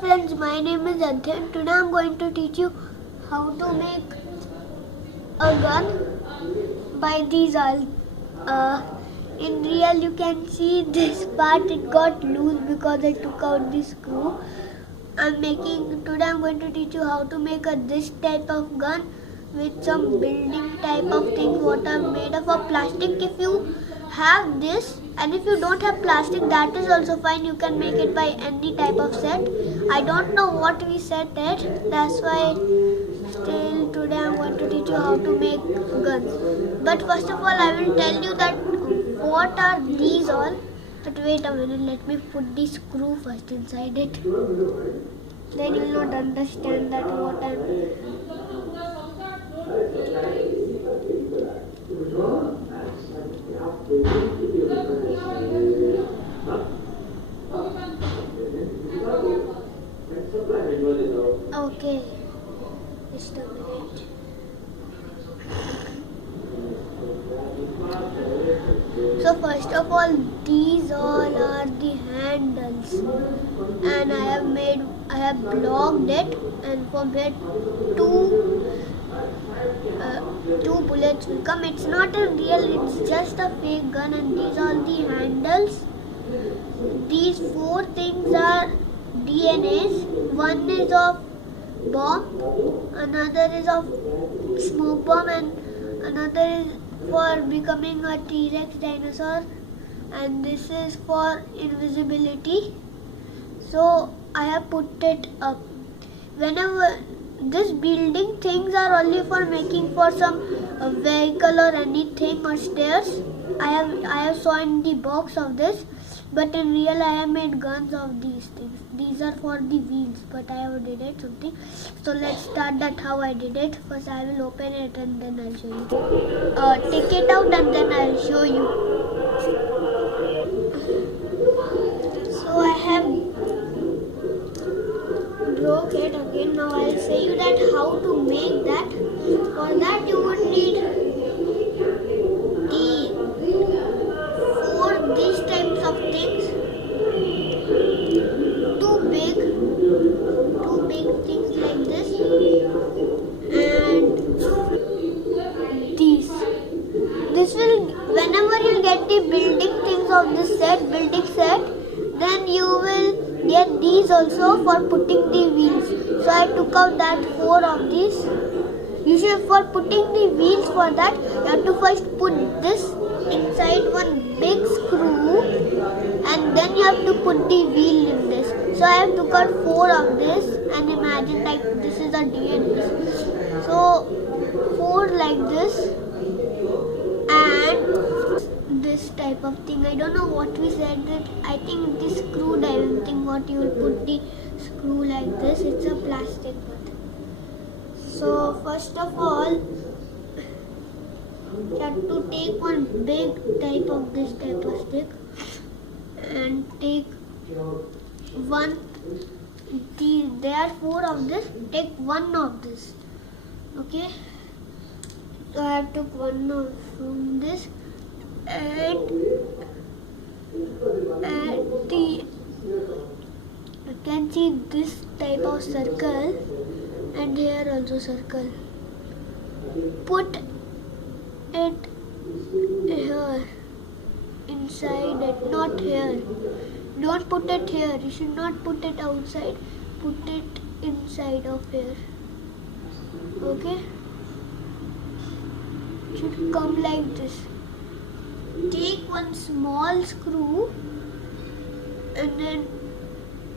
friends, my name is Adhyan. Today I am going to teach you how to make a gun by these all. In real you can see this part, it got loose because I took out the screw. Today I'm going to teach you how to make this type of gun with some building type of things what are made of plastic. If you have this and if you don't have plastic, that is also fine. You can make it by any type of set. I don't know what we set it, that's why still today I'm going to teach you how to make guns. But first of all I will tell you that what are these all. But wait a minute, let me put the screw first inside it. Then you will not understand that what I am. Okay, just a minute. So first of all, these all are the handles, and I have blocked it, and from here two bullets will come. It's not a real, it's just a fake gun, and these are the handles. These four things are DNAs. One is of bomb, another is of smoke bomb, and another is for becoming a T-Rex dinosaur, and this is for invisibility. So I have put it up. Whenever this building things are only for making for some vehicle or anything or stairs. I have saw in the box of this, but in real I have made guns of these things. These are for the wheels, but I have did it something. So let's start that how I did it. First I will open it and then I'll show you. Take it out and then I'll show you. So I have broke it again. Now I'll say you that how to make that. For that you would need these types of things. Two big things like this, and these. This will, whenever you get the building things of this building set, then you will get these also for putting the wheels. So I took out that 4 of these. Usually for putting the wheels, for that you have to first put this inside one big screw, and then you have to put the wheel in this. So I have took out 4 of this, and imagine like this is a DNA. So 4 like this, and this type of thing. I don't know what we said it. I think this screw diving thing, what you will put the screw like this. It's a plastic one. So first of all, you have to take one big type of this type of stick and take one. There are 4 of this. Take 1 of this. Okay. So I took 1 of from this, and you can see this type of circle, and here also circle. Put it here inside it, not here. Don't put it here. You should not put it outside. Put it inside of here. Okay? It should come like this. Take one small screw and then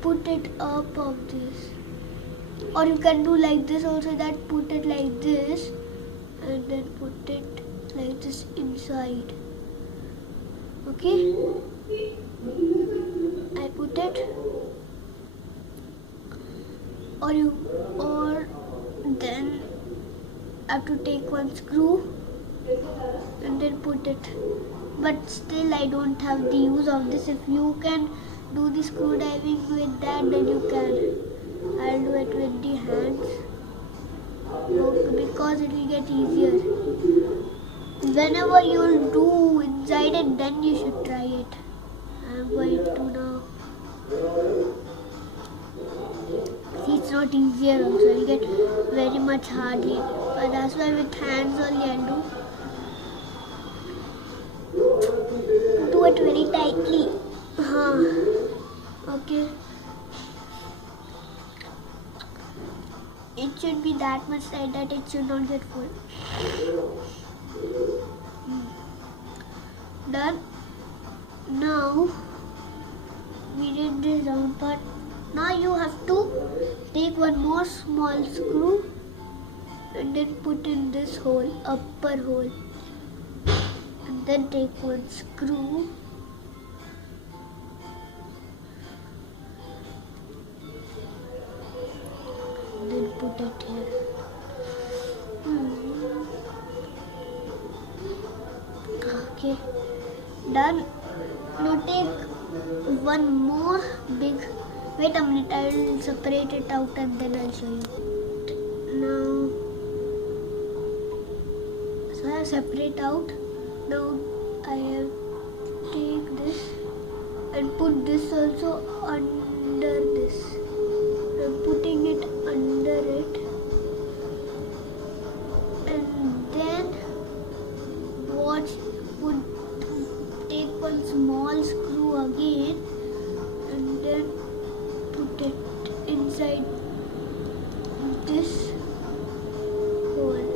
put it up of this. Or you can do like this also, that put it like this and then put it like this inside. Okay? I put it. Or then I have to take one screw and then put it. But still I don't have the use of this. If you can do the screw diving with that, then you can. I'll do it with the hands. Because it will get easier. Whenever you will do inside it, then you should try it. I am going to now. not easier also. It'll get very much hardly. But that's why with hands only I'll do. Do it very tightly. Okay. It should be that much tight that it should not get full. Done. Now we did this round part. Now you have to take one more small screw and then put in this hole, upper hole, and then take one screw and then put it here. Okay, done. Now take one more big. Wait a minute, I will separate it out and then I'll show you. Now, so I have separate out. Now I have take this and put this also under this. I'm putting it under it, and then watch. Take one small screw again and then put it inside this hole.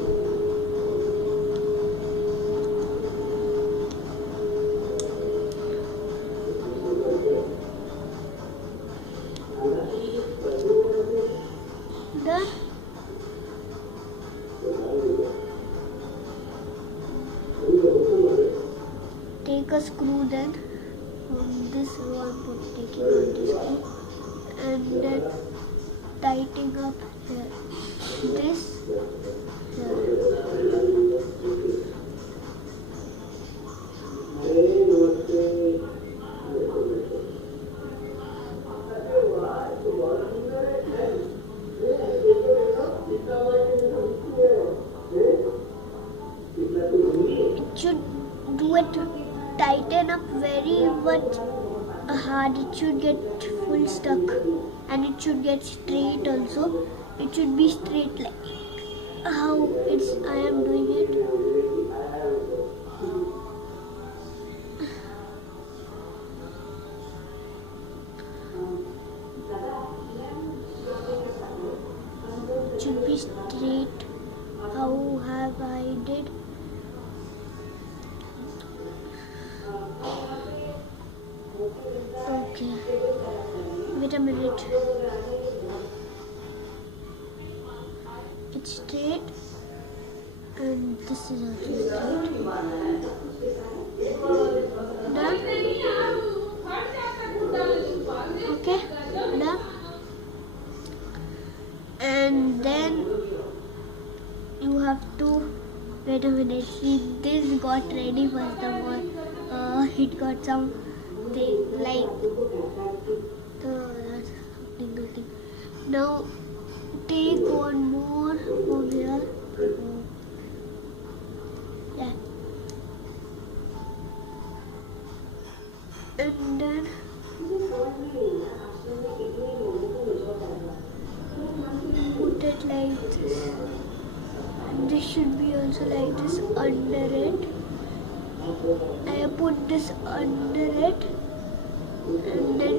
Done. Take a screw then from this one, taking on this screw and then tightening up here. This here. It should do it. Tighten up very much hard. It should get full stuck and it should get straight also. It should be straight like how I am doing it. It should be straight how have I did. Okay, wait a minute. It's straight and this is also straight. Done? Okay, done. And then you have to wait a minute. See, this got ready first of all. It got some thing like that's nothing. Now take one more over here. Yeah. And then put it like this. And this should be also like this under it. I put this under it and then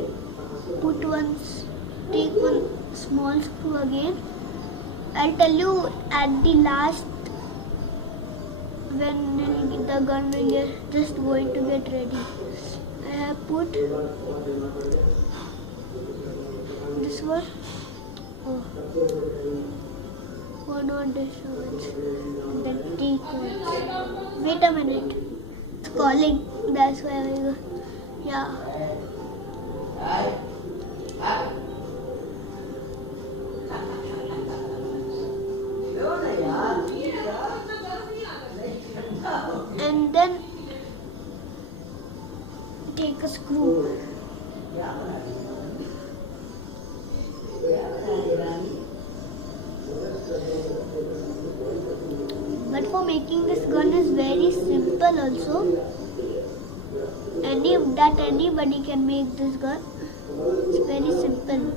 take one small screw again. I'll tell you at the last when the gun will get just going to get ready. I have put this one. One on this one. Then take one. Wait a minute. It's calling. That's why I go. Yeah. And then take a screw. But for making this gun is very simple also. Anybody can make this gun. It's very simple.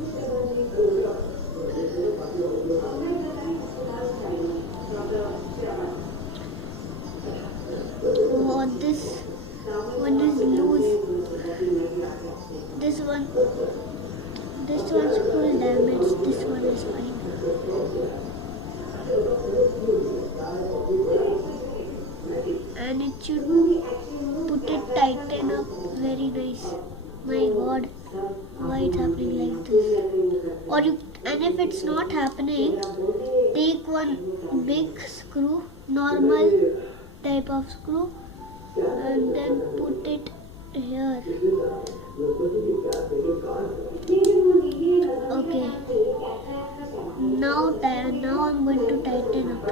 one screw is damaged. This one is fine. And it should put it tighten up very nice. My God, why it's happening like this? Or you, and if it's not happening, take one big screw, normal type of screw, and then put it here. Okay. Now I'm going to tighten up.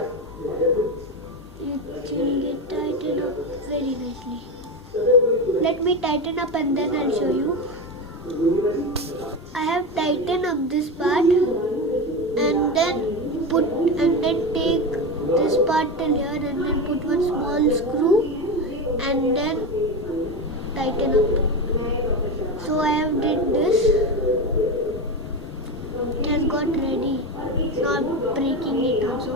It will get tightened up very nicely. Let me tighten up and then I'll show you. I have tightened up this part and then take this part till here and then put one small screw and then tighten up. So I have did this. It has got ready. It's not breaking it also.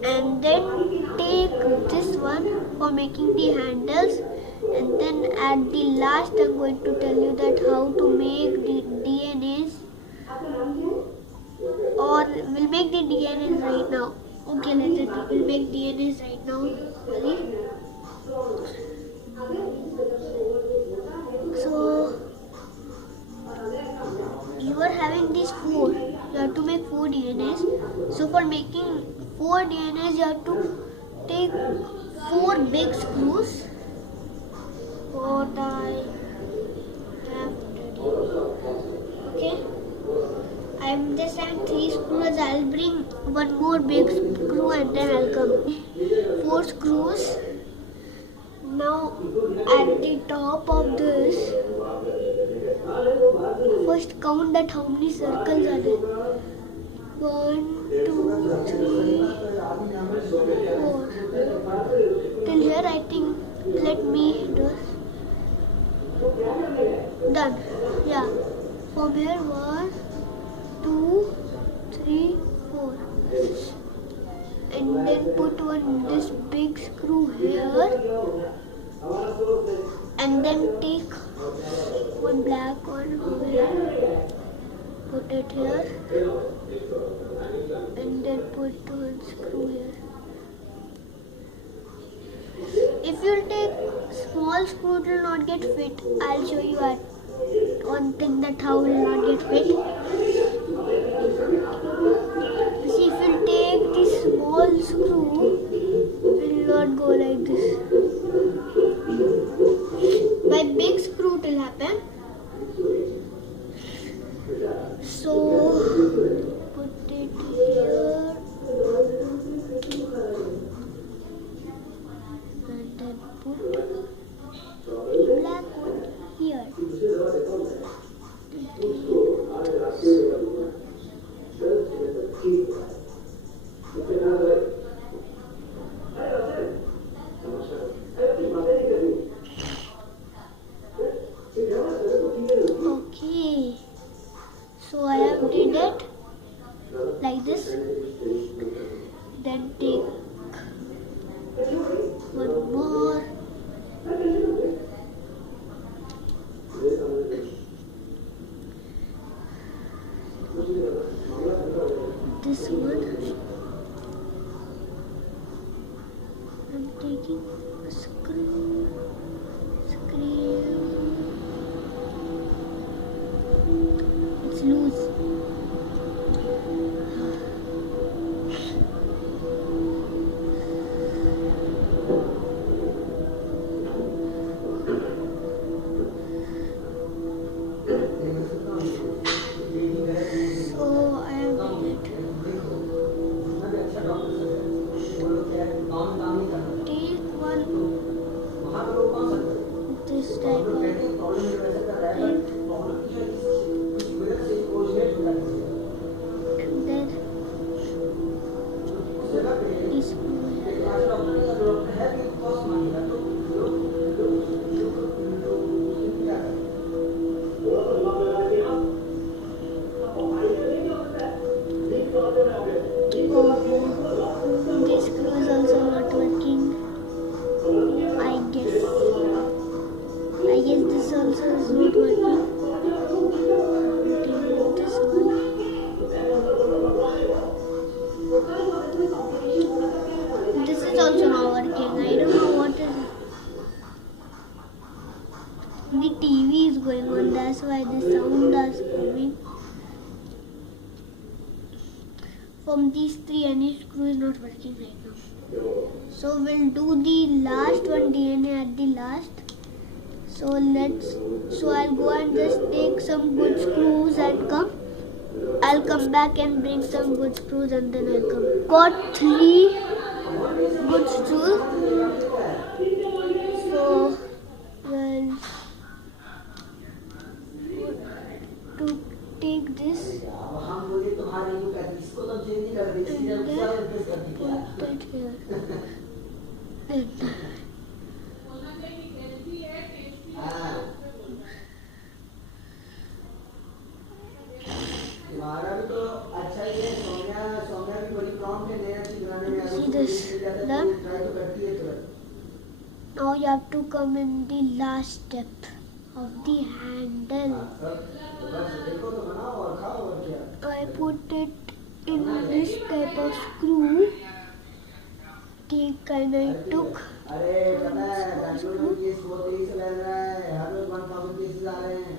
And then take this one for making the handles, and then at the last I'm going to tell you that how to make the DNAs, or we'll make the DNAs right now. Okay, we'll make DNAs right now. Ready? So you are having these 4. You have to make 4 DNAs. So for making 4 DNAs, you have to take 4 big screws. What I have ready. Okay. I'm just having 3 screws. I'll bring one more big screw and then I'll come. 4 screws. Now at the top of this, first count that how many circles are there. 1, 2, 3, 4. Till here I think, let me do this. Done. Yeah. From here 1, 2, 3, 4. And then put this big screw here. And then take one black one over here. Put it here. And then put one screw here. If you take small screw, it will not get fit. I'll show you one thing that how it will not get fit. See, if you take the small screw, it will not go like this. By big screw it will happen. So put it here and then put the black one here. Okay, so I have did it like this. Then take one more. This one. I'm taking a screw. It's loose. So I have done it. Take one sound is coming from these three. Any screw is not working right now. So we'll do the last one DNA at the last. So I'll go and just take some good screws and come. I'll come back and bring some good screws and then I'll come. Got 3 good screws. So well, to take this and then put it here. तुम्हारा भी तो अच्छा ही है। सोम्या भी बड़ी prompt है नया चीज बनाने में। See this done? ट्राई तो करती है तुरंत। Now you have to come in the last step of the handle. बस देखो तो बनाओ और खाओ और क्या। I put it in this type of screw. Take and I took. अरे पता है बेंगलुरु में केस बहुत तेजी से बढ़ रहा है। हर रोज 1000 केसेस आ रहे हैं।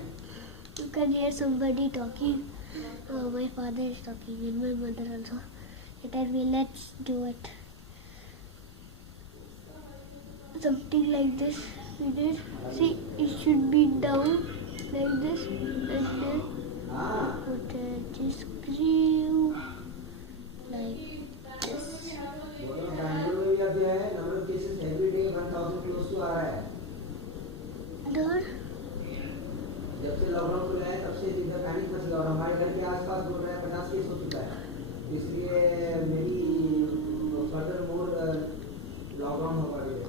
You can hear somebody talking. My father is talking and my mother also. They tell me let's do it. Something like this we did. See, it should be down like this and then put a screw like this. Bengaluru में अब है number of cases every day 1000 close to आ रहा है। There. जब से lockdown खुला है तब से इधर पैनिक मच और हमारे घर के आसपास बोल रहे हैं 50 केस हो चुका है। इसलिए मेरी फर्दर मोर लॉकडाउन हो पा रही है।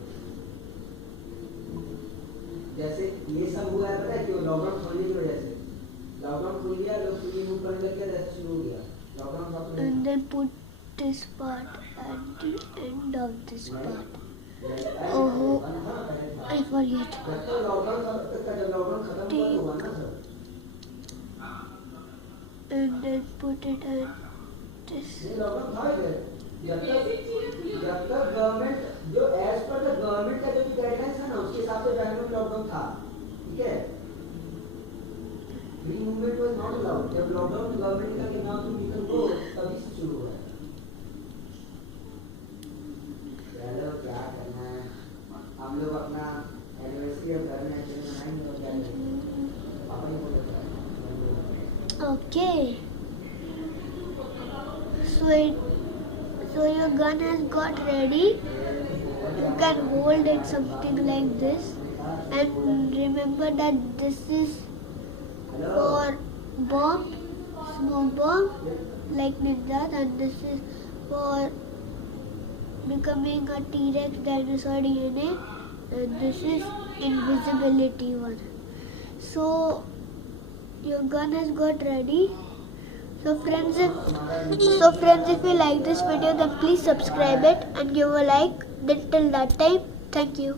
जैसे ये सब हुआ है पता है क्यों? लॉकडाउन खोलने की वजह से। लॉकडाउन खुल गया लोग फ्री मूव करने लग गए जैसे शुरू हो गया लॉकडाउन सब। And then put this part at the end of this part. Oh, I forget. Take and then put it at this. जब तक गवर्नमेंट जो एज पर द गवर्नमेंट का जो भी गाइडलाइंस है ना उसके हिसाब से बैंगलोर में लॉकडाउन था। ठीक है, free movement was not allowed. जब लॉकडाउन गवर्नमेंट का कि नाउ यू कैन गो तभी से शुरू हुआ है। चलो क्या करना है, हम लोग अपना एनिवर्सरी और घर में ऐसे मनाएंगे और क्या करेंगे। पापा ही बोल रहे हैं। Okay. So your gun has got ready. You can hold it something like this, and remember that this is for bomb, smoke bomb, like ninjas, and this is for becoming a T-Rex dinosaur DNA, and this is invisibility one. So your gun has got ready. So friends, if you like this video, then please subscribe it and give a like. Then till that time, thank you.